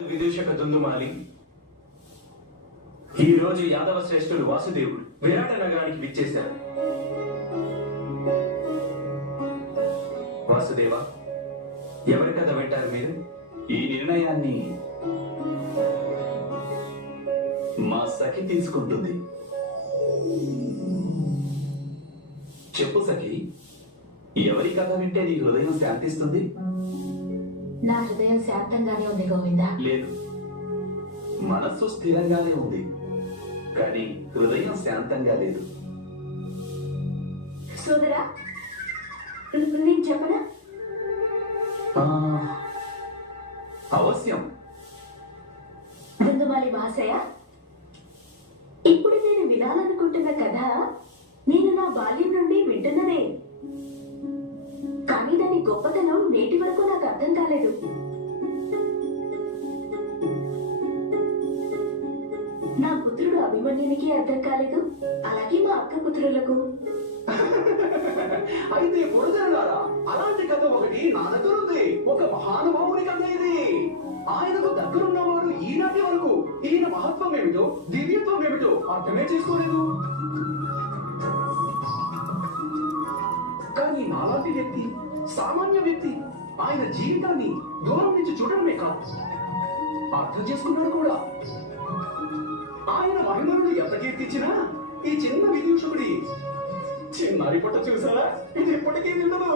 విదూషక దుందుమాలి ఈ రోజు యాదవ శ్రేష్ఠుడు వాసుదేవుడు విరాట నగరానికి విచ్చేశారు. వాసుదేవ, ఎవరి కథ వింటారు మీరు? ఈ నిర్ణయాన్ని మా సఖి తీసుకుంటుంది. చెప్పు సఖి, ఎవరి కథ వింటే నీ హృదయం శాంతిస్తుంది? నా హృదయం శాంతంగానే ఉంది గోవిందా. లేదు, మనస్సు స్థిరంగానే ఉంది, కానీ హృదయం శాంతంగా లేదు. సోదరా, నేను చెప్పనా? ఆ, అవశ్యం. దుందుమాలి మహాశయ, ఇప్పుడు నేను వినాలనుకుంటున్న కథ నేను నా బాల్యం నుండి వింటున్నదే, కానీ దాని గొప్పతనం నేటి వరకు నాకు అర్థం కాలేదు. నా పుత్రుడు అభిమన్యునికి అర్థం కాలేదు, అలాగే మా అక్క పుత్రులకు. అయితే పొడుదరులారా, అలాంటి కథ ఒకటి నా దగ్గర ఉంది. ఒక మహానుభావుని కథ ఇది. ఆయనకు దగ్గరున్నవారు ఈనాటి వరకు ఈయన మహత్వం ఏమిటో, దివ్యత్వం ఏమిటో అర్థమే చేసుకోలేదు. కానీ నాలాంటి వ్యక్తి, సామాన్య వ్యక్తి, ఆయన జీవితాన్ని దూరం నుంచి చూడడమే కాదు, అర్థం చేసుకున్నాడు కూడా. ఆయన మహిమలను ఎంత కీర్తించినా ఈ చిన్న విదూషకుడి చిన్నారి పుట్ట చూసారా, ఇది ఎప్పటికీ నిండదు.